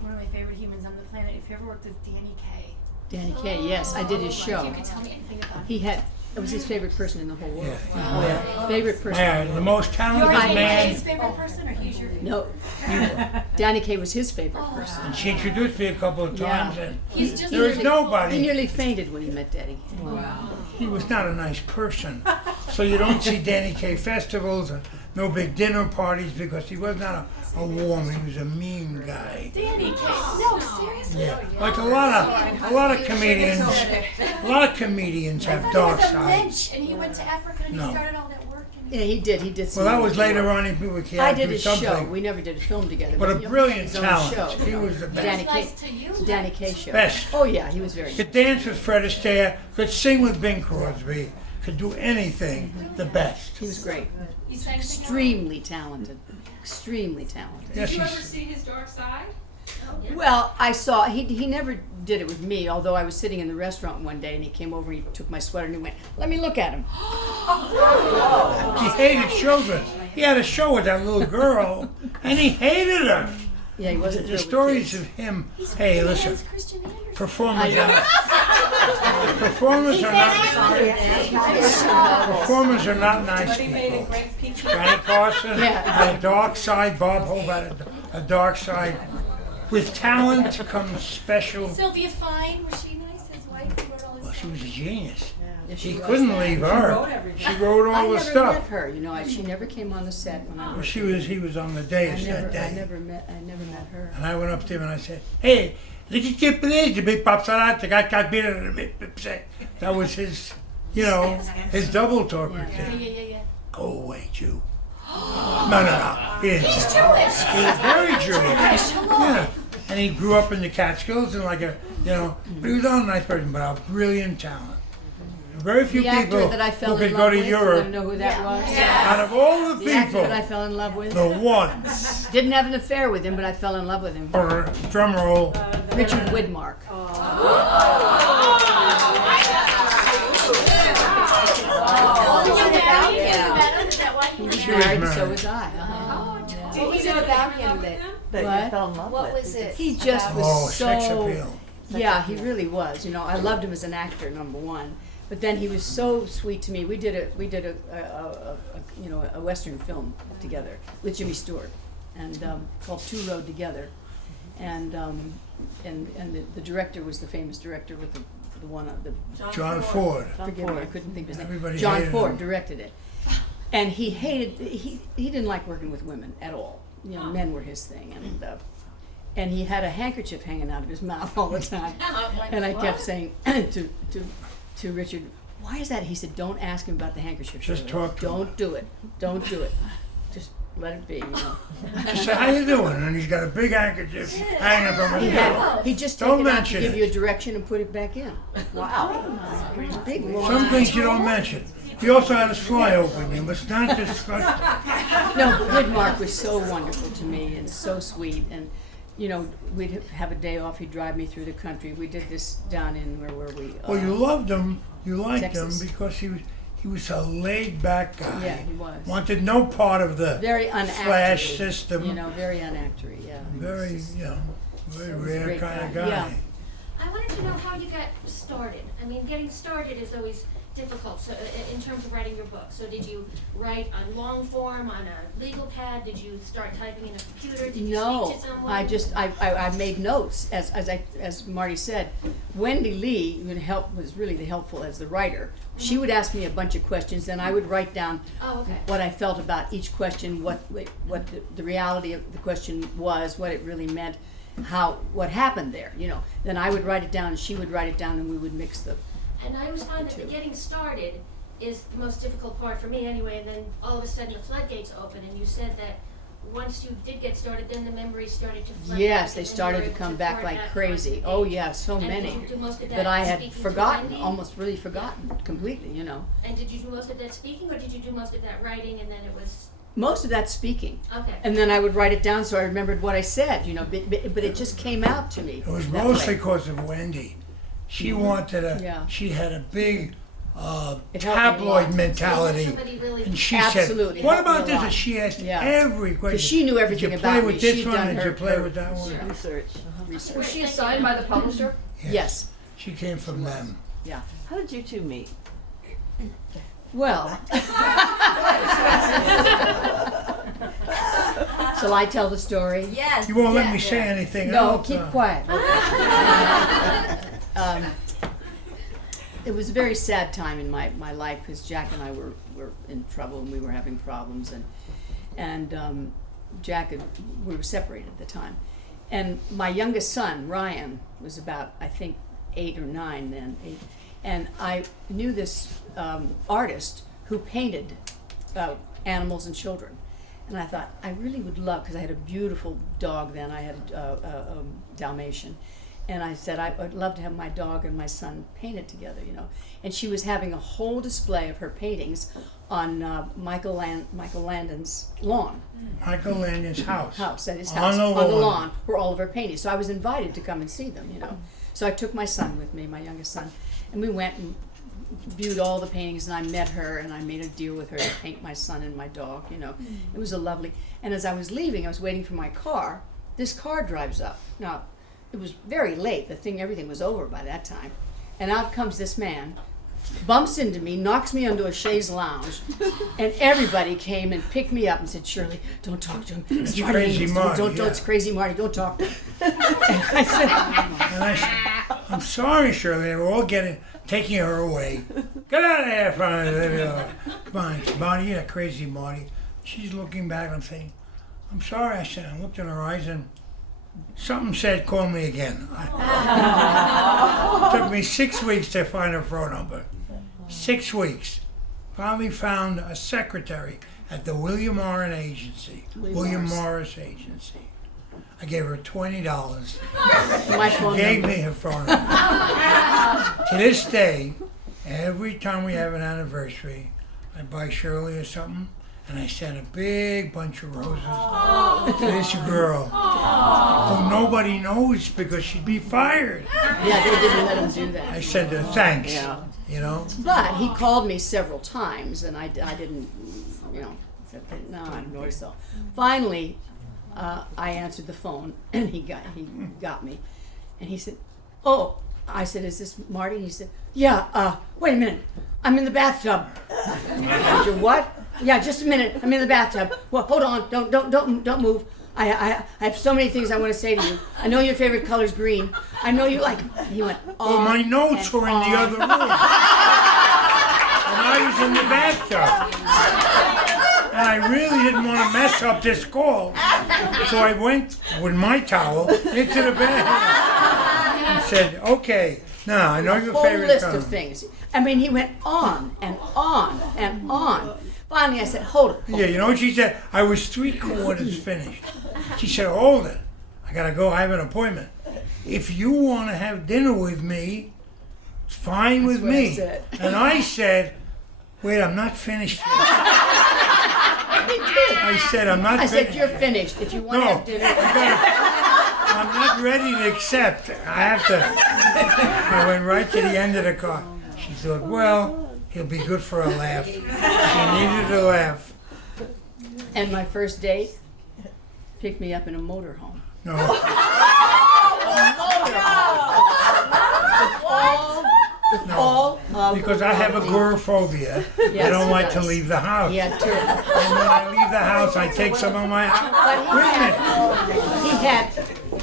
one of my favorite humans on the planet, if you ever worked with Danny Kaye. Danny Kaye, yes, I did his show. If you could tell me anything about him. It was his favorite person in the whole world. Yeah. Favorite person. Yeah, the most talented You're man. his favorite person, or he's your favorite? No, Danny Kaye was his favorite person. And she introduced me a couple of times, and He's just there was He nobody. nearly fainted when he met Danny. Wow. He was not a nice person. So you don't see Danny Kaye festivals and no big dinner parties because he was not a warm, he was a mean guy. Danny Kaye. No, seriously. Yeah. Like a lot of comedians have dark He was a sides. Lynch, and he went to Africa and No. he started all that work. And Yeah, he did. Well, that was later on. He I had to did do his show. something. We never did a film together. But a he had brilliant his own talent. show. He was the best. Danny Kaye. nice to you. Danny Kaye show. Best. Oh yeah, he was very Could dance with Fred Astaire, could sing with Bing Crosby, could do anything the best. He was great. You sang together? Extremely talented. Extremely talented. Yes, Did you ever he's- see his dark side? Well, I saw he never did it with me. Although I was sitting in the restaurant one day and he came over and he took my sweater and he went, "Let me look at him." He hated children. He had a show with that little girl, and he hated her. Yeah, he wasn't. The good with stories kids. of him. Hey, listen, Hans Christian Andersen. performers I are not nice people. Johnny Carson had a dark side. Bob Hope had a dark side. With talent comes special. Sylvia Fine, was she nice? His wife who wrote all his Well, she was a genius. He was. couldn't leave her. She wrote I all the never stuff. met her, you know. She never came on the set when I Well, worked he there. was on the dais that I day. never met her. And I went up to him and I said, "Hey, that was his, his double talk Yeah, routine. yeah. Go away, Jew." No. He didn't He's say that. Jewish. He was very Jewish. Yeah. And he grew up in the Catskills and but he was not a nice person, but a brilliant talent. Very few The actor people that I fell who in could love go to with, you Europe. wanna know who that was? Out of all the The actor that I people, fell in love with. the one. Didn't have an affair with him, but I fell in love with him. Or drum roll. Richard Widmark. He was She was married, and so married. was I. What was it about him That What? you fell in love What with. was it? He just was Oh, so. sex appeal. Yeah, he really was. I loved him as an actor, number one. But then he was so sweet to me. We did a Western film together with Jimmy Stewart, and called Two Rode Together, and the director was the famous director with the one the John Ford. forgive me, I couldn't think of his name. Everybody John hated Ford him. directed it, and he didn't like working with women at all. Men were his thing, and he had a handkerchief hanging out of his mouth all the time. And I kept saying to Richard, "Why is that?" He said, "Don't ask him about the handkerchief. Just Shirley. talk to him." Don't do it. Don't do it. Just let it be." Just say, "How you doing?" And he's got a big handkerchief hanging from his mouth. He just Don't take it out to mention give it. you a direction and put it back in. Wow. Big long. Some things you don't mention. He also had his fly open. You must not discuss. No, Widmark was so wonderful to me and so sweet. And, we'd have a day off. He'd drive me through the country. We did this down in, where were we? Well, you loved him. You liked Texas. him because he was a laid-back guy. Yeah, he was. Wanted no part of the Very unactory. flash system. Very unactory, yeah. Very, very rare great kind of guy. guy. Yeah. I wanted to know how you got started. I mean, getting started is always difficult, so in terms of writing your book. So did you write on long form, on a legal pad? Did you start typing in a computer? Did you No, speak to someone? I made notes as Marty said. Wendy Lee was really helpful as the writer. She would ask me a bunch of questions, then I would write down Oh, okay. what I felt about each question, what the reality of the question was, what it really meant, what happened there. Then I would write it down, and she would write it down, and we would mix the. And I always find that the getting started is the most difficult part for me anyway, and then all of a sudden the floodgates open, and you said that once you did get started, then the memories started to flood Yes, back, they and then you started were to able come back part like that crazy. onto Oh page. yeah, so And many did you do most of that I had speaking to forgotten, Wendy? almost really forgotten completely. And did you do most of that speaking, or did you do most of that writing, and then it was Most of that speaking. okay? And then I would write it down so I remembered what I said, but it just came out to me. It was that mostly way. because of Wendy. She wanted Yeah. she had a big It helped me a tabloid lot. mentality. Somebody really And she Absolutely, said, "What helped me about a this?" lot. And she asked Yeah. every question. Because she knew everything Did you about play me. with this She'd one? done Did her- you play her with that one? Yeah. Research. Research. Was she assigned by the publisher? Yes. She came from them. Yeah. How did you two meet? Well. Shall I tell the story? Yes. You won't let yes. me say anything No, else. keep quiet. It was a very sad time in my life because Jack and I were in trouble and we were having problems and Jack we were separated at the time, and my youngest son Ryan was about I think 8 or 9 then, and I knew this artist who painted animals and children. And I thought, I really would love, because I had a beautiful dog then, I had a Dalmatian. And I said, I'd love to have my dog and my son painted together, And she was having a whole display of her paintings on Michael Landon's lawn. Michael Landon's house. At his On house, the on the lawn. lawn, were all of her paintings. So I was invited to come and see them, So I took my son with me, my youngest son, and we went and viewed all the paintings, and I met her, and I made a deal with her to paint my son and my dog, It was a lovely, and as I was leaving, I was waiting for my car. This car drives up. Now, it was very late. Everything was over by that time. And out comes this man, bumps into me, knocks me onto a chaise lounge, and everybody came and picked me up and said, "Shirley, don't talk to him. It's It's Marty Crazy Ingels. Marty, Don't, yeah. it's Crazy Marty. Don't talk to him." And I said, And I said, "I'm sorry, Shirley. They were all taking her away. Get out of here from the living room. Come on, Marty, you're crazy, Marty. She's looking back and saying, I'm sorry, I said. I looked in her eyes and something said, call me again. It took me 6 weeks to find her phone number. 6 weeks. Finally found a secretary at the William Morris Agency. I gave her $20. My She phone gave number. me her phone number. To this day, every time we have an anniversary, I buy Shirley or something, and I send a big bunch of roses to this girl who nobody knows because she'd be fired. Yeah, they didn't let him do that. I said to her, thanks, Yeah. you know. But he called me several times, and I didn't, you know, said, no, I don't think so. Finally, I answered the phone, and he got me, and he said, "Oh," I said, "Is this Marty?" And he said, "Yeah. Wait a minute, I'm in the bathtub." I said, "You're what?" "Yeah, just a minute. I'm in the bathtub." "Well, hold on. Don't move. I have so many things I want to say to you. I know your favorite color's green. I know you like." He went, Well, my notes were in the other room, and I was in the bathtub. And I really didn't want to mess up this call. So I went with my towel into the bathroom and said, okay, now I know your whole favorite list color. of things. I mean, he went on and on and on. Finally, I said, hold it. Yeah, you know what she said? I was 3/4 finished. She said, hold it. I got to go. I have an appointment. If you want to have dinner with me, it's fine with what I me. said. And I said, wait, I'm not finished yet. He did. I said, I'm not I finished. said, you're finished. If you want to No, have dinner. I'm not ready to accept. I have to. I went right to the end of the car. She thought, well, he'll be good for a laugh. She needed a laugh. And my first date picked me up in a motorhome. No. All Because I have agoraphobia. I Yes, don't he like to does. leave the house. He had two. And when I leave the house, I take some of my. But he had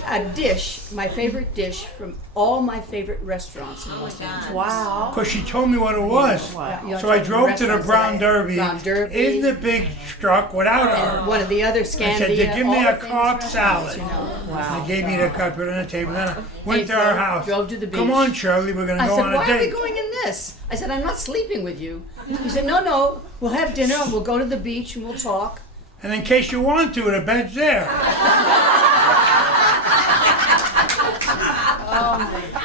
a dish, my favorite dish from all my favorite restaurants in Los Angeles. Wow. Because she told me what it was. Wow. So I drove to the Brown Derby, Brown Derby. in the big truck without her. One of the other I Scandia. said, give me all a the famous carb restaurants, salad. you know. They gave me the cup, put it on the table. Then I went Hey, to her drove- house. drove to the Come beach. on, Shirley, we're going to I go said, on a why are we date. going in this? I said, I'm not sleeping with you. He said, no, we'll have dinner and we'll go to the beach and we'll talk. And in case you want to, the bed's there.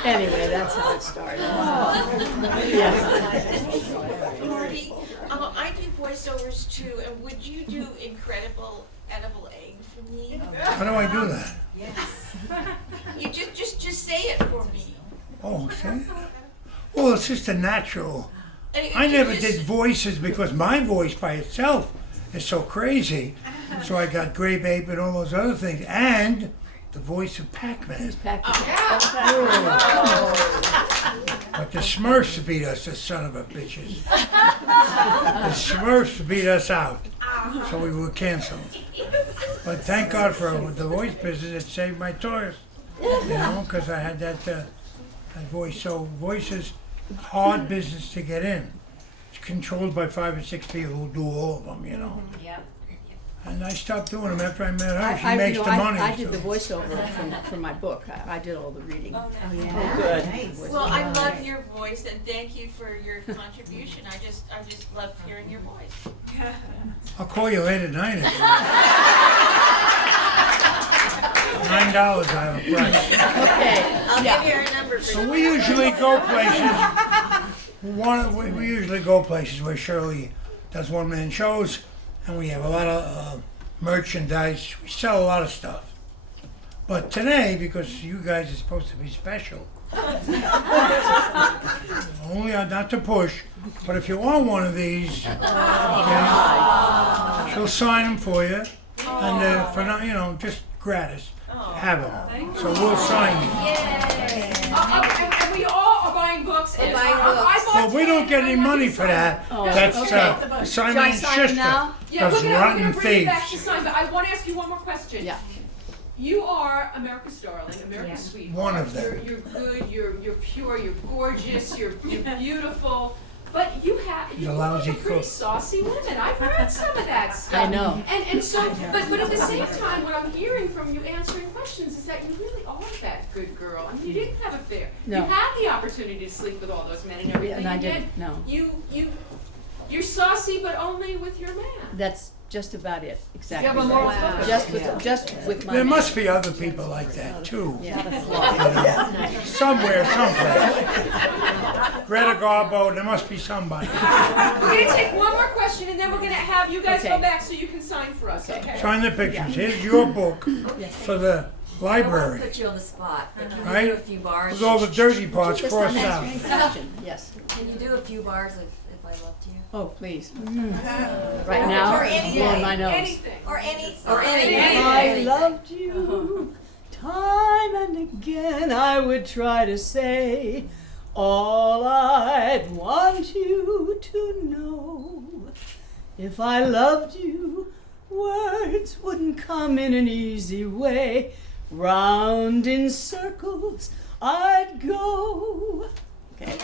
Anyway, that's how it started. Marty, I do voiceovers too, and would you do incredible edible egg for me? How do I do that? Yes. You just say it for me. Oh, see? Well, it's just a natural. And I you never just- did voices because my voice by itself is so crazy. So I got Grape Ape and all those other things. And the voice of Pac-Man. But the Smurfs beat us, the son of a bitches. The Smurfs beat us out. So we were canceled. But thank God for the voice business, it saved my tours. You know, because I had that voice. So voice is hard business to get in. It's controlled by 5 or 6 people who do all of them, you know. Yep. And I stopped doing them after I met her. She makes the money. I did so. the voiceover from my book. I did all the reading. Oh, Oh, good. Well, I love your voice, and thank you for your contribution. I just love hearing your voice. I'll call you late at night. $9 I have a price. Okay. I'll give you her number. So we usually go places. We usually go places where Shirley does one-man shows, and we have a lot of merchandise. We sell a lot of stuff. But today, because you guys are supposed to be special, only not to push, but if you want one of these, okay, she'll sign them for you, and for not, just gratis, have them. So we'll sign you. And we all are buying books. And buying books. I bought Well, we don't get any money for that. That's okay. Simon Shall I and sign Schuster. now? Yeah, Those we're rotten gonna bring it back to thieves. sign, but I want to ask you one more question. Yeah. You are America's darling, America's sweetheart. One of them. You're good. You're pure. You're gorgeous. You're beautiful. But you He's a all lousy have pretty cook. saucy women. I've heard some of that stuff. I know. And so, but at the same time, what I'm hearing from you answering questions is that you really are that good girl. I mean, you didn't have affair. No. You had the opportunity to sleep with all those men and everything. And I and yet didn't, no. You're saucy, but only with your man. That's just about it, exactly. You have a moral right. compass. Just with my There man. must be other people like that too. Yeah. Somewhere, someplace. Greta Garbo, there must be somebody. We're gonna take one more question, and then we're gonna have you guys Okay. go back so you can sign for us. Okay. Sign the pictures. Here's your book for the library. Put you on the spot. Can you Right? do a few bars? With all the dirty parts Just crossed I'm out. answering a question, yes. Can you do a few bars if I loved you? Oh, please. Right now, Or it's anything. blowing my nose. Anything. Or any. Or anything. I loved you time and again. I would try to say all I'd want you to know. If I loved you, words wouldn't come in an easy way. Round in circles I'd go. Okay.